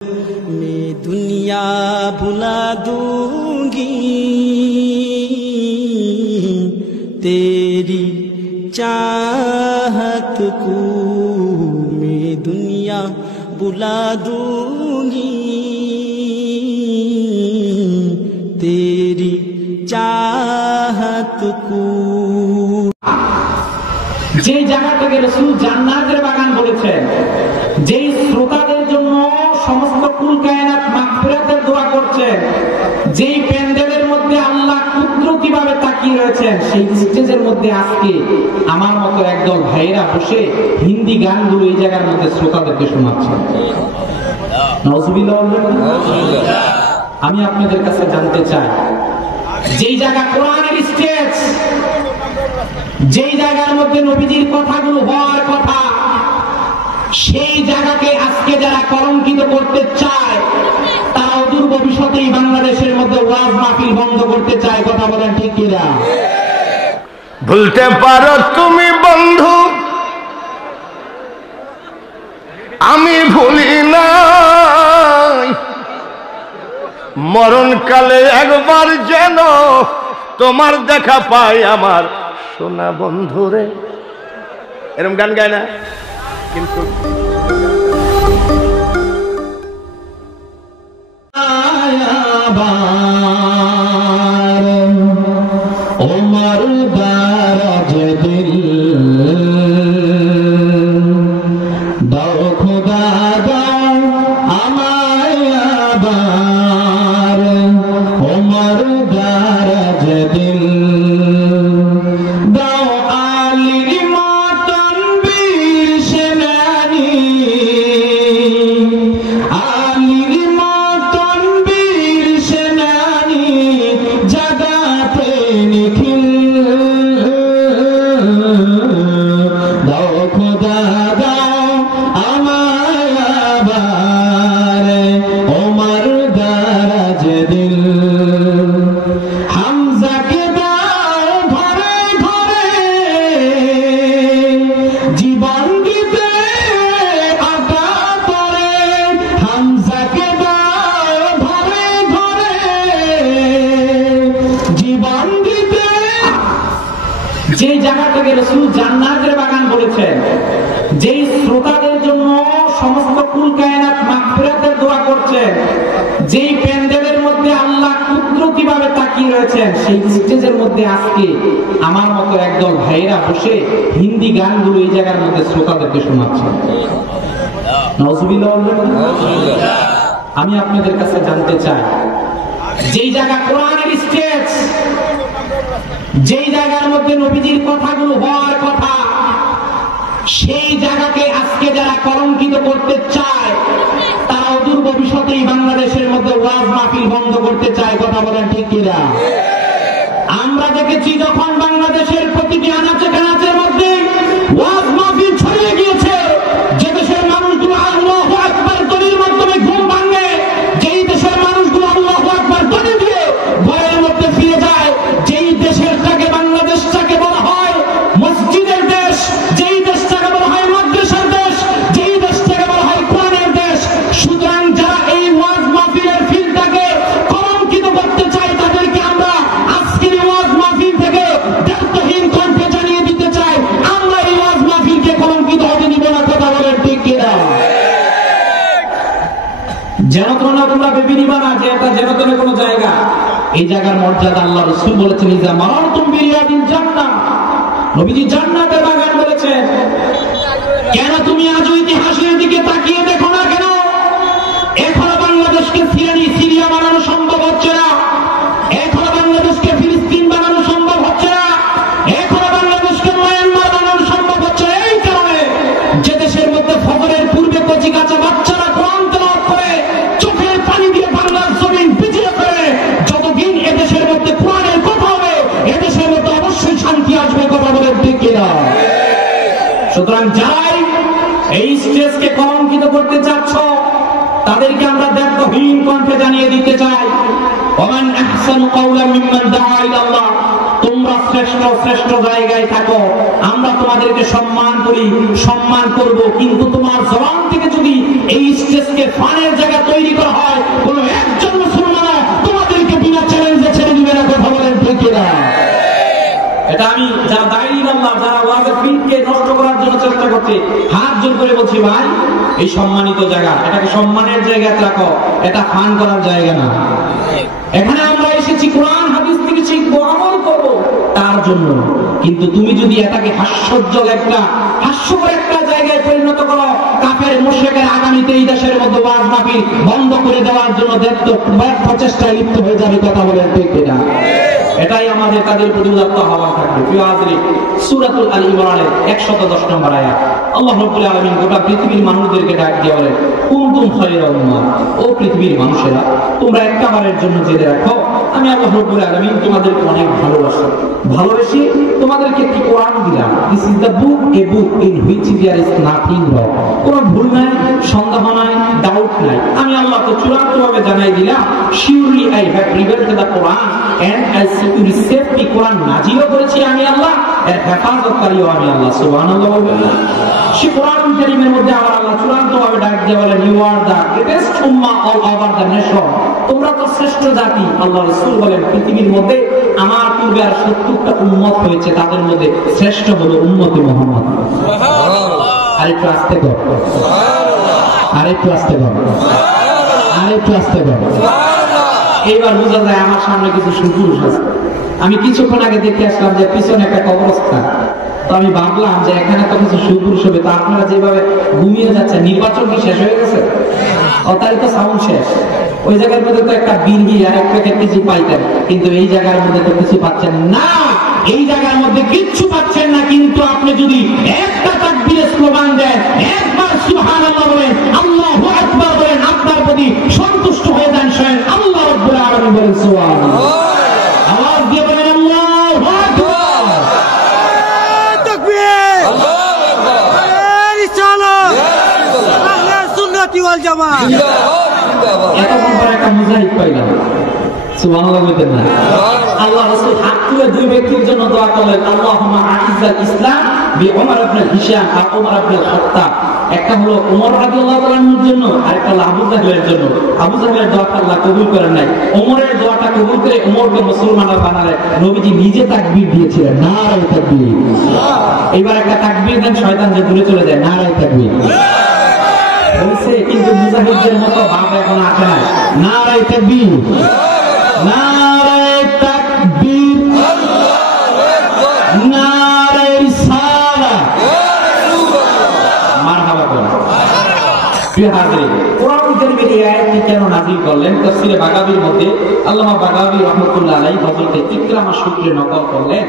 मैं दुनिया भुला दूंगी तेरी चाहत को, मैं दुनिया भुला दूंगी तेरी चाहत को। যে জায়গা থেকে রাসূল জান্নাতের বাগান বলেছেন, যেই শ্রোতাদের জন্য সমস্ত কুল কায়নাত মাগফিরাতের দোয়া করছেন, যেই প্যান্ডেলের মধ্যে আল্লাহ কুদরতিভাবে তাকিয়ে রয়েছেন, সেই স্টেজের মধ্যে আজকে আমার মতো একদল ভাইয়েরা বসে হিন্দি গানগুলো এই জায়গার মধ্যে শ্রোতাদেরকে শোনাচ্ছেন। নাউজুবিল্লাহ। আমি আপনাদের কাছে জানতে চাই, যেই জায়গা কোরআনের স্টেজ, যেই জায়গার মধ্যে নবীজির কথাগুলো হওয়ার কথা, সেই জায়গাকে আজকে যারা কলঙ্কিত করতে চায়, তারা অদূর ভবিষ্যতেই বাংলাদেশের মধ্যে ওয়াজ মাহফিল বন্ধ করতে চায়। কথা বলেন ঠিক কিনা? ভুলতে পারো তুমি বন্ধু, আমি ভুলি নাই, মরণকালে একবার যেন তোমার দেখা পাই আমার সোনা বন্ধুরে। এরকম গান গায় না কিন্তু ওমর দারাজ দিল দাও খোদা দাও আমায় আবার, ওমর দারাজ দিল দাও আলীর মতন বীর সেনানী, আলীর মতন বীর সেনানী জাগাতে নিখিল দাও খোদা দাও আমায় আবার, ওমর দারাজ দিল হামজাকে দাও ঘরে ঘরে জীবন দিতে আটা পরে, হামজাকে দাও ঘরে ঘরে জীবন দিতে। যে জায়গা থেকে রাসূল জান্নাতের বাগান বলেছেন, যেই শ্রোতাদের জন্য সমস্ত কুল কায়নাত মাগফিরাতের দোয়া করছেন, যেই প্যান্ডেলের মধ্যে আল্লাহ কুদরতিভাবে তাকিয়ে রয়েছেন, সেই স্টেজের মধ্যে আজকে আমার মতো একদল ভাইয়েরা বসে হিন্দি গানগুলো এই জায়গার মধ্যে শ্রোতাদেরকে শোনাচ্ছেন। নাউজুবিল্লাহ। আমি আপনাদের কাছে জানতে চাই, যেই জায়গা কোরআনের স্টেজ, যেই জায়গার মধ্যে নবীজির কথাগুলো হওয়ার কথা, সেই জায়গাকে আজকে যারা কলঙ্কিত করতে চায়, তারা অদূর ভবিষ্যতেই বাংলাদেশের মধ্যে ওয়াজ মাহফিল বন্ধ করতে চায়। কথা বলেন ঠিক কিনা? আমরা দেখেছি যখন বাংলাদেশের প্রতিটি আনাচে কানাচের মধ্যে ওয়াজ মাহফিল ছড়িয়ে গিয়েছে, যে দেশের মানুষগুলো আল্লাহু আকবার ধ্বনির মাধ্যমে ঘুম ভাঙে, যেই দেশের মানুষগুলো আল্লাহু আকবার ধ্বনি দিয়ে ঘরের মধ্যে ফিরে যায়, যেই দেশেরটাকে বাংলাদেশটাকে বলা হয় মসজিদের দেশ, যেই দেশটাকে বলা হয় মাদ্রাসার দেশ, যেই দেশটাকে বলা হয় কোরআনের দেশ। সুতরাং যারা এই ওয়াজ মাহফিলের ফিলটাকে কলঙ্কিত করতে চায়, তাদেরকে আমরা আজকের ওয়াজ মাহফিল থেকে দায়িত্বহীন কণ্ঠে জানিয়ে দিতে চাই, আমরা এই ওয়াজ মাহফিলকে কলঙ্কিত হতে দিব না। কথা বলেন ঠিক কিনা? যেন তোমরা ভেবে নিবা না যে এটা যেন তেন কোনো জায়গা। এই জায়গার মর্যাদা আল্লাহ রাসূল বলেছেন, ইজা মারারতুম বিরিয়াদিল জান্নাহ, নবীজি জান্নাতের বাগান বলেছেন। কেন তুমি আজ ইতিহাসের দিকে তাকিয়ে দেখো না কেন? এখনো বাংলাদেশকে সিরিয়া বানানো সম্ভব হচ্ছে না, এখনো বাংলাদেশকে ফিলিস্তিন বানানো সম্ভব হচ্ছে না, এখনো বাংলাদেশকে মায়ানমার বানানো সম্ভব হচ্ছে না। এই কারণে যে দেশের মধ্যে ফজরের পূর্বে কচি কাঁচা বাচ্চারা কোরআন তেলাওয়াত করে, চোখের পানি দিয়ে বাংলার জমিন ভিজিয়ে ফেলে, যতদিন এদেশের মধ্যে কোরআনের কথা হবে, এদেশের মধ্যে অবশ্যই শান্তি আসবে। কথা বলেন ঠিক কিনা? সুতরাং যারাই এই স্টেজকে কলঙ্কিত করতে চাচ্ছ, তাদেরকে আমরা দায়িত্বহীন কণ্ঠে জানিয়ে দিতে চাই, ওমান আহসানু কাওলাম মিম্মান দাআ ইলাল্লাহ, তোমরা শ্রেষ্ঠ শ্রেষ্ঠ জায়গায় থাকো, আমরা তোমাদেরকে সম্মান করি, সম্মান করব, কিন্তু তোমার জবান থেকে যদি এই স্টেজকে ফানের জায়গা করছে, হাত জোর করে বলছি ভাই এই সম্মানিত জায়গা, এটাকে সম্মানের জায়গাতে রাখো, এটা ফান করার জায়গা না। এখানে আমরা এসেছি কোরআন হাদিস থেকে শিখবো, আমল করবো তার জন্য। কিন্তু তুমি যদি এটাকে হাস্যজ্জ্বল হাস্যকর একটা জায়গায় পরিণত করো, কাফের মুশরিকের আগামীতে এই দেশের মধ্যে ওয়াজ মাহফিল বন্ধ করে দেওয়ার জন্য ব্যর্থ চেষ্টায় লিপ্ত হয়ে যাবে, কথা বলে ঠিক না? এটাই আমাদের তাদের প্রতি উদাত্ত হওয়া থাকবে। প্রিয় হাজরিন, সূরাতুল আল ইমরানের 110 নম্বর আয়াত, আল্লাহ রাব্বুল আলামিন গোটা পৃথিবীর মানুষদেরকে ডাক দিয়ে বলেন, কুনতুম খায়রা উম্মাহ, ও পৃথিবীর মানুষেরা তোমরা একবারের জন্য জেনে রাখো আমি আল্লাহ রাব্বুল আলামিন তোমাদেরকে অনেক ভালোবাসি তোমাদেরকে একটি কোরআন দিলাম। This is the book, a book in which there is nothing wrong, কোনো ভুল নাই, সন্দেহ নাই, ডাউট নাই। আমি আল্লাহ তো চূড়ান্তভাবে জানাই দিলাম, surely I have revealed the Quran and I securely safety, কোরআন নাজিলও করেছি আমি আল্লাহ, এর হেফাজতকারীও আমি আল্লাহ। সুবহানাল্লাহ। সে কোরআন কারীমের মধ্যে আমার আল্লাহ চূড়ান্তভাবে ডাক দিয়ে বলেন, you are the greatest ummah all over the nation, তোমরা তো শ্রেষ্ঠ জাতি। আল্লাহ রাসূল বলেন, পৃথিবীর মধ্যে আমার পূর্বে আর 70টা উম্মত হয়েছে, তাদের মধ্যে শ্রেষ্ঠ হলো উম্মতে মুহাম্মদ। সুবহানাল্লাহ। আরেকটু আস্তে কর, আরেকটু আস্তে কর, আরেকটু আস্তে কর। এইবার বোঝা যায় আমার সামনে কিছু সুপুরুষ আছে। আমি কিছুক্ষণ আগে দেখে আসলাম যে পিছনে একটা কবরস্থান, তো আমি ভাবলাম যে এখানে তো কিছু সুপুরুষ হবে, তো আপনারা যেভাবে ঘুমিয়ে যাচ্ছেন, নির্বাচন কি শেষ হয়ে গেছে? তাই তো সাউন্ড শেষ। ওই জায়গার মধ্যে তো একটা বিড়ি আর এক প্যাকেট কিছু পাইতেন, কিন্তু এই জায়গার মধ্যে তো কিছু পাচ্ছেন না। এই জায়গার মধ্যে কিচ্ছু পাচ্ছেন না, কিন্তু আপনি যদি একটা তাকবীরের স্লোগান দেন, একবার সুবহানাল্লাহ বলেন, আল্লাহু আকবার বলেন, আপনার প্রতি সন্তুষ্ট হয়ে যান স্বয়ং আল্লাহ রাব্বুল আলামিন বলেন সুবহানাল্লাহ। আওয়াজ দিয়ে বলেন আল্লাহু আকবার, তাকবীর, আল্লাহু আকবার, রিসালাত, আহলে সুন্নাত ওয়াল জামাত। এতক্ষণ পরে একটা মুজাহিদ পাইলাম, সুবহানাল্লাহ বলতেন না? আল্লাহ রাসূল হাত তুলে দুই ব্যক্তির জন্য দোয়া করলেন, আল্লাহুম্মা আইজ্জাল ইসলাম বি উমর ইবনে হিশাম আর উমর ইবনে খাত্তাব। একটা হলো উমর রাদিয়াল্লাহু তাআলার জন্য, আরেকটা হলো আবু জাহলের জন্য। আবু জাহলের দোয়াটা আল্লাহ কবুল করেন নাই, উমরের দোয়াটা কবুল করে উমরকে মুসলমানরা বানালেন। নবীজি নিজে তাকবীর দিয়েছিলেন, নারায়ে তাকবীর। এবার একটা তাকবীর দেন, শয়তান যে দূরে চলে যায়, নারায়ে তাকবীর বলছে, কিন্তু মুজাহিদদের মতো ভাব এখন আসে না। নারায়ে তাকবীর, নারায়ে তাকবীর, নারায়ে রিসালাত, মারহাবা করুন। প্রিয় হাজরিন, কোরআন কারীমের এই আয়াতটি কেন নাযিল করলেন? তাফসীরে বাগাবীর মধ্যে আল্লামা বাগাবী রাহমাতুল্লাহ আলাইহি হযরত ইকরামা সূত্রে নকল করলেন।